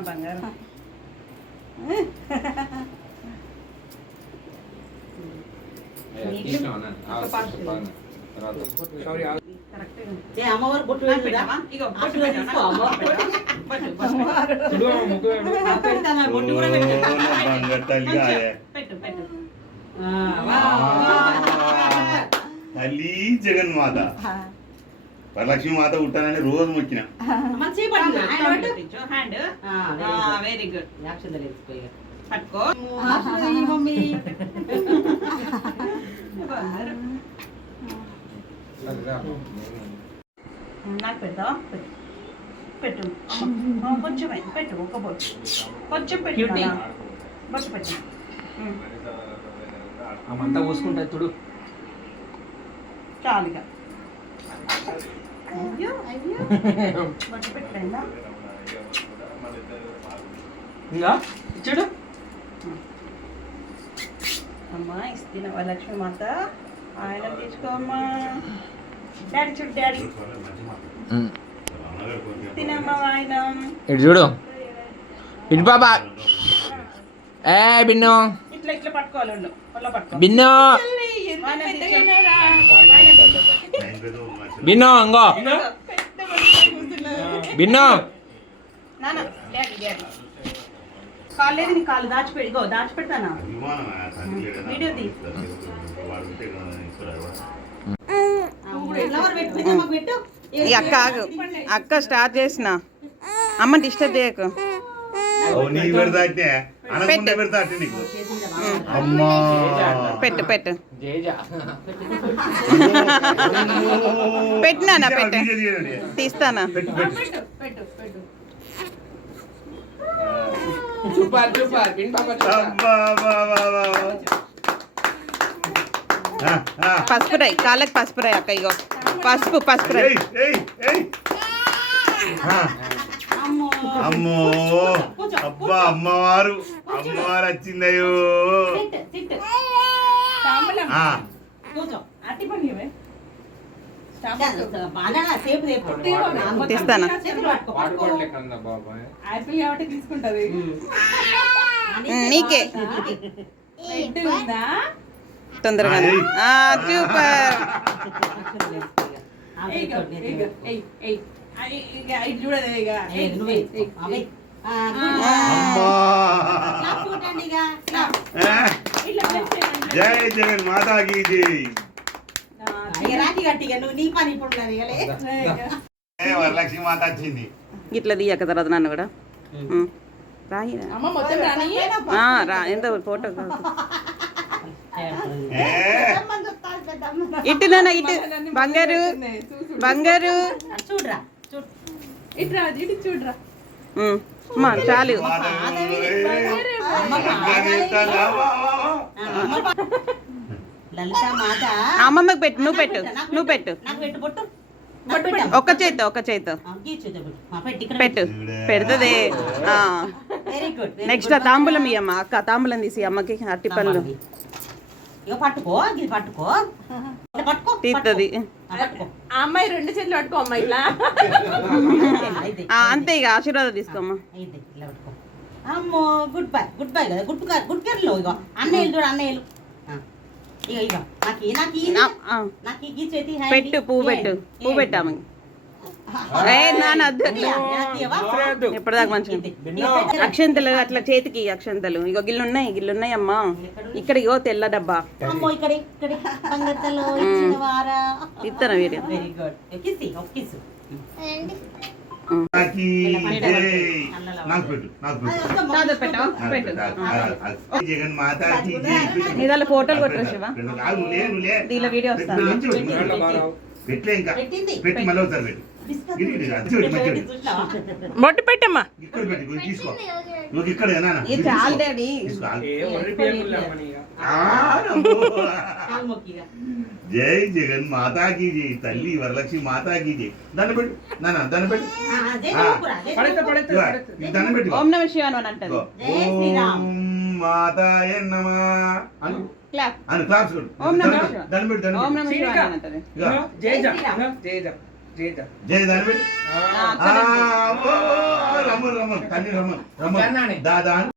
బంగారం అమ్మవారు బొట్టు తల్లి జగన్మాత వరలక్ష్మి మాత ఉంటానని రోజు మొక్కిన వెరీ గుడ్ పట్టుకో నాకు పెడతావా పెట్టు కొంచెం పెట్టు ఒక బొట్టు కొంచెం పెట్టు బొట్టు పెట్టు అమ్మంతా పోసుకుంటా చూడు చాలుగా అయ్యో అయ్యో బొట్టు పెట్టలేదా ఇంకా చూడు అమ్మా ఇస్తున్న వరలక్ష్మి మాత ఆయన తీసుకోమ్మా డాడీ చూడు డాడీ తినమ్మా ఆయన ఇటు చూడు ఇటు బాబా ఏ బిన్ను ఇట్లా ఇట్లా పట్టుకోవాలి ఒళ్ళో పట్టుకో బిన్ను బిన్ను ఇంకో బిన్ను నాన్న డాడీ డాడీ కాలేదు నీ కాలు దాచిపెట్టుకో దాచిపెడతానా వీడియో తీ అక్క అక్క స్టార్ట్ చేసిన అమ్మ డిస్టర్బ్ చేయకు పెట్టు పెట్టు పెట్టినా పెట్టు తీస్తానా పసుపు రాయి కాళ్ళకి పసుపు రాయి అక్క ఇగో పసుపు పసుపు రాయి అమ్మో అబ్బా అమ్మవారు అమ్మవారు వచ్చిందయ్యో తీస్తానా నీకే తొందరగా సూపర్ జై జగన్ మాతాకి జై వరలక్ష్మి మాత వచ్చింది ఇట్లా తీయక తర్వాత నన్ను కూడా రాయి ఎంత ఫోటో ఇటు నాన్న ఇటు బంగారు బంగారు చూడరా చాలు అమ్మమ్మకి పెట్టు నువ్వు పెట్టు నువ్వు పెట్టు ఒక్క చేత్తో పెట్టు పెడుతుంది నెక్స్ట్ తాంబూలం ఇయ్యమ్మ అక్క తాంబూలం తీసి అమ్మకి అట్టి పళ్ళు తీస్తుంది అమ్మాయి రెండు చేతులు పట్టుకో అమ్మాయి ఇట్లా అంతే ఇక ఆశీర్వాదం తీసుకోమ్మా అమ్మో గుడ్ బై కదా గుడ్ కేర్లో ఇగో అన్నయ్యలు చూడు అన్నయ్యలు ఇగో ఇగో నాకు ఈ చేతి పెట్టు పువ్వు పెట్టాము ఎప్పటిదాకా మంచిగా అక్షంతలు అట్లా చేతికి అక్షంతలు ఇగో గిల్లున్నాయి అమ్మా ఇక్కడ ఇగో తెల్ల డబ్బా ఇస్తాను వీడియో నీదాలో ఫోటోలు కొట్టరు శివ దీనిలో వీడియో వస్తాను బొట్టు పెట్టమ్మా ఇది చాలు డాడీ జై జగన్ మాతాకి జై తల్లి వరలక్ష్మి మాతాకి జై దాన్ని పెట్టు నాన్న దాన్ని పెట్టు దాన్ని పెట్టు ఓం నమః శివాయ అని అంటది ఓం మాతాయ నమః క్లాప్స్ కొడు ఓం నమః శివాయ దాన్ని పెట్టు ఓం నమః శివాయ అని అంటది జై జై జై జై దాని పెట్టు. రమ్మను రమ్మను తల్లి రమ్మను రమ్మను దాదా